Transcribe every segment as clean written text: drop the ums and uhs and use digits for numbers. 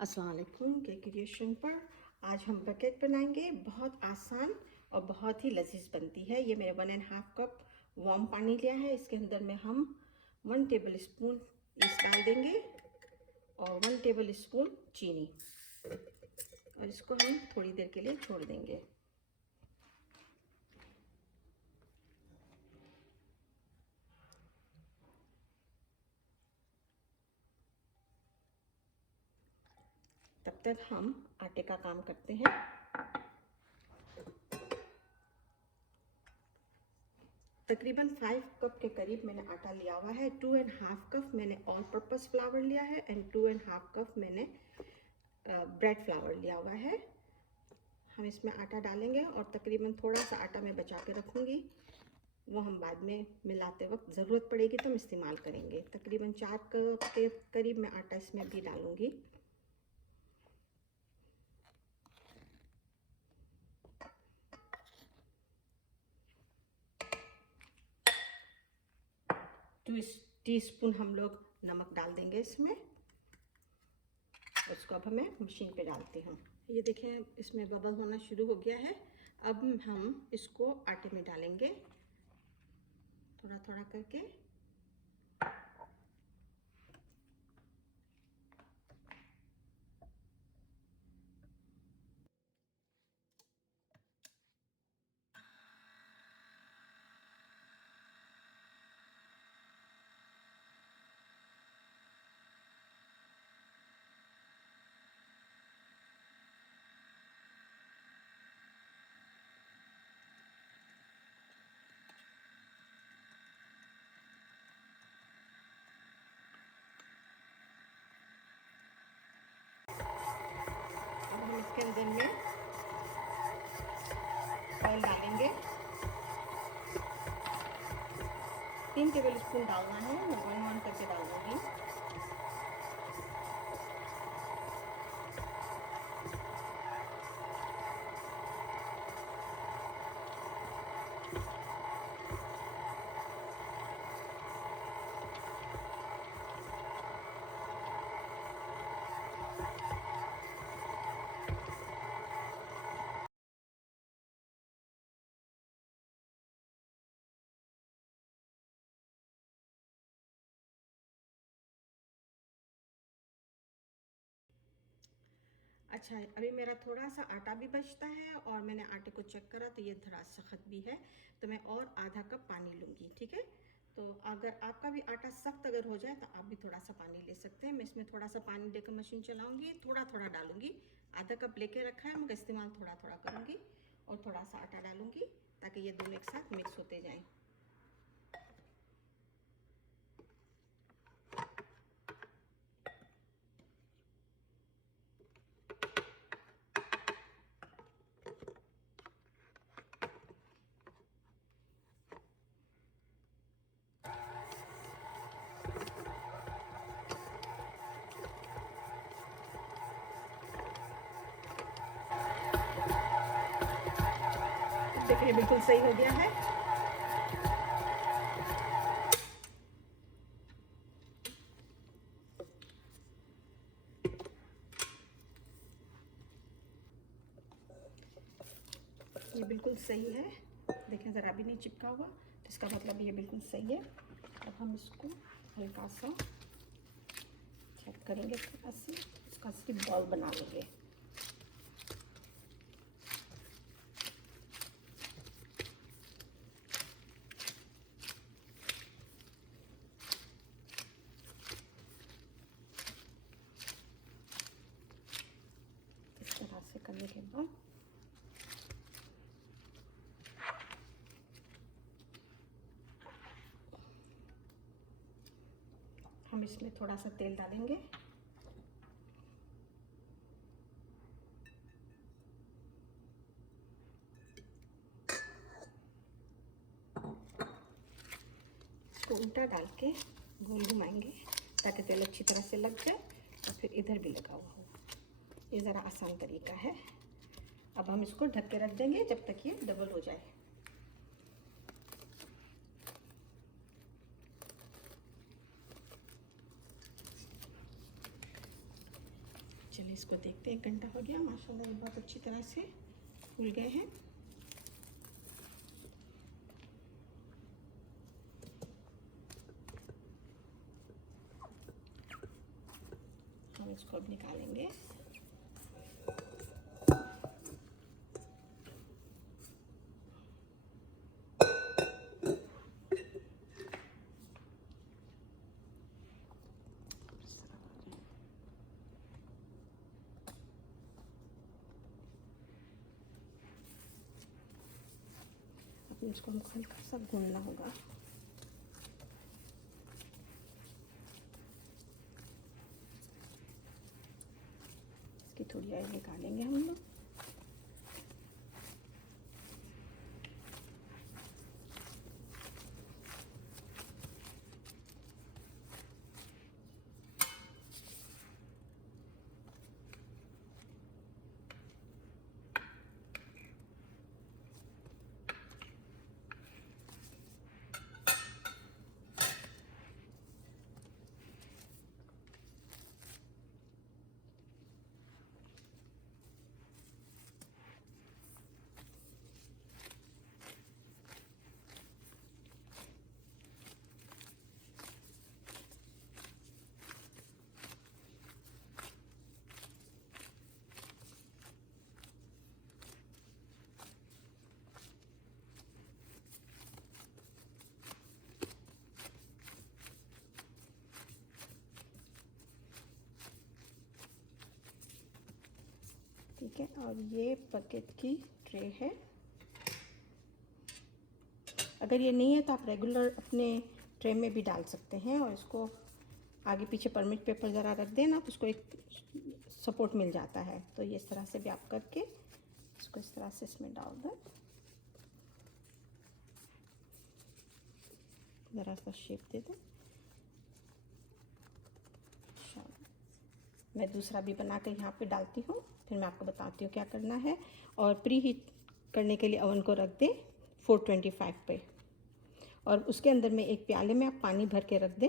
अस्सलाम वालेकुम के क्रिएशन पर आज हम बकेट बनाएंगे। बहुत आसान और बहुत ही लजीज बनती है। ये मैंने 1.5 कप वार्म पानी लिया है। इसके अंदर में हम 1 टेबल स्पून ईस्ट डाल देंगे और 1 टेबल स्पून चीनी, और इसको हम थोड़ी देर के लिए छोड़ देंगे। तब तक हम आटे का काम करते हैं। तकरीबन 5 कप के करीब मैंने आटा लिया हुआ है। 2.5 कप मैंने ऑल पर्पस फ्लावर लिया है एंड 2.5 कप मैंने ब्रेड फ्लावर लिया हुआ है। हम इसमें आटा डालेंगे और तकरीबन थोड़ा सा आटा मैं बचा के रखूँगी, वो हम बाद में मिलाते वक्त ज़रूरत पड़ेगी तो हम इस्तेमाल करेंगे। तकरीबन 4 कप के करीब मैं आटा इसमें भी डालूँगी। टीस्पून हम लोग नमक डाल देंगे इसमें। उसको अब हमें मशीन पे डालते हैं। ये देखें, इसमें बबल होना शुरू हो गया है। अब हम इसको आटे में डालेंगे थोड़ा थोड़ा करके। हम इसके अंदर में ऑयल डालेंगे। 3 टेबल स्पून डालना है, मैं 1 करके डाल दूँगी। अच्छा है, अभी मेरा थोड़ा सा आटा भी बचता है और मैंने आटे को चेक करा तो ये थोड़ा सख्त भी है, तो मैं और आधा कप पानी लूँगी। ठीक है, तो अगर आपका भी आटा सख्त अगर हो जाए तो आप भी थोड़ा सा पानी ले सकते हैं। मैं इसमें थोड़ा सा पानी देकर मशीन चलाऊँगी, थोड़ा थोड़ा डालूँगी। आधा कप लेके रखा है, मगर इस्तेमाल थोड़ा थोड़ा करूँगी और थोड़ा सा आटा डालूँगी ताकि ये दोनों एक साथ मिक्स होते जाएँ। देखिए बिल्कुल सही हो गया है। ये बिल्कुल सही है, देखें ज़रा भी नहीं चिपका हुआ, तो इसका मतलब ये बिल्कुल सही है। अब हम इसको हल्का सा चेक करेंगे, थोड़ा सा इसका सिर्फ बॉल बना लेंगे। इस तरह से करने के बाद हम इसमें थोड़ा सा तेल डालेंगे। इसको उल्टा डाल के गोल घुमाएंगे ताकि तेल अच्छी तरह से लग जाए और फिर इधर भी लगा हुआ हो। ये ज़रा आसान तरीका है। अब हम इसको ढक के रख देंगे जब तक ये डबल हो जाए। चलिए इसको देखते हैं, 1 घंटा हो गया माशाल्लाह, ये बहुत अच्छी तरह से फूल गए हैं। हम इसको अब निकालेंगे। इसको हमको हल्का सा भूनना होगा। इसकी थोड़ी ऑयल निकालेंगे हम लोग। ठीक है, और ये बकेट की ट्रे है। अगर ये नहीं है तो आप रेगुलर अपने ट्रे में भी डाल सकते हैं, और इसको आगे पीछे परमिट पेपर ज़रा रख देना, उसको एक सपोर्ट मिल जाता है। तो ये इस तरह से भी आप करके इसको इस तरह से इसमें डाल दें, ज़रा सा शेप दे दें। मैं दूसरा भी बना कर यहाँ पे डालती हूँ, फिर मैं आपको बताती हूँ क्या करना है। और प्री हीट करने के लिए ओवन को रख दें 425 पे, और उसके अंदर में एक प्याले में आप पानी भर के रख दें।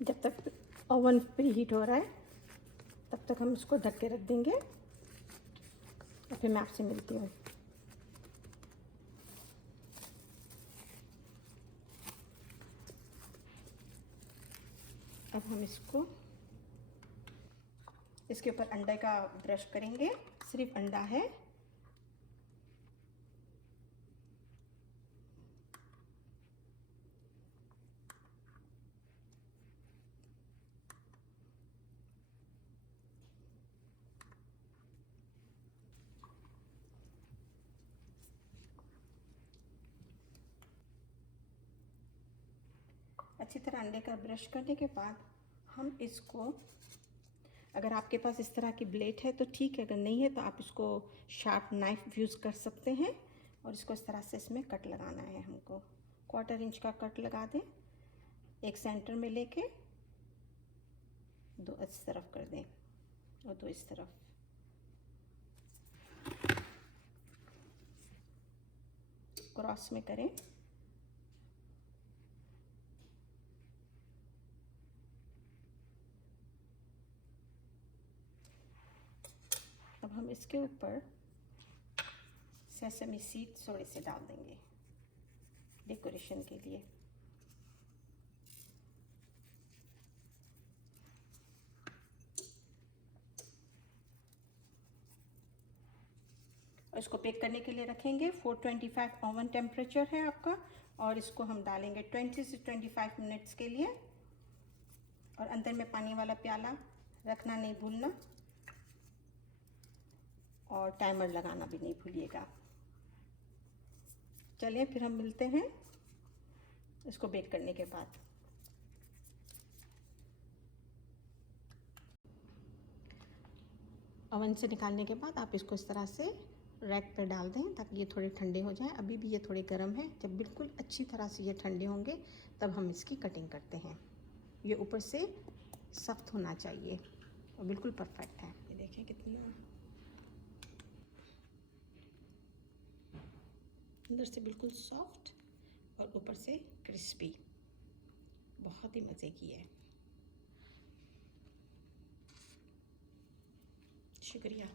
जब तक ओवन प्री हीट हो रहा है तब तक हम इसको ढक के रख देंगे, और फिर मैं आपसे मिलती हूँ। अब हम इसके ऊपर अंडे का ब्रश करेंगे। सिर्फ अंडा है। अच्छी तरह अंडे का ब्रश करने के बाद हम इसको, अगर आपके पास इस तरह की ब्लेड है तो ठीक है, अगर नहीं है तो आप इसको शार्प नाइफ यूज़ कर सकते हैं, और इसको इस तरह से इसमें कट लगाना है। हमको 1/4 इंच का कट लगा दें, एक सेंटर में लेके 2 इस तरफ कर दें और 2 इस तरफ। क्रॉस में करें। अब हम इसके ऊपर सेसमी सीड थोड़े से डाल देंगे डेकोरेशन के लिए। और इसको बेक करने के लिए रखेंगे। 425 ओवन टेम्परेचर है आपका, और इसको हम डालेंगे 20 से 25 मिनट्स के लिए। और अंदर में पानी वाला प्याला रखना नहीं भूलना। और टाइमर लगाना भी नहीं भूलिएगा। चलिए फिर हम मिलते हैं इसको बेक करने के बाद। ओवन से निकालने के बाद आप इसको इस तरह से रैक पे डाल दें ताकि ये थोड़े ठंडे हो जाएं। अभी भी ये थोड़े गर्म हैं। जब बिल्कुल अच्छी तरह से ये ठंडे होंगे तब हम इसकी कटिंग करते हैं। ये ऊपर से सख्त होना चाहिए और बिल्कुल परफेक्ट है। ये देखें कितना अंदर से बिल्कुल सॉफ्ट और ऊपर से क्रिस्पी, बहुत ही मज़े की है। शुक्रिया।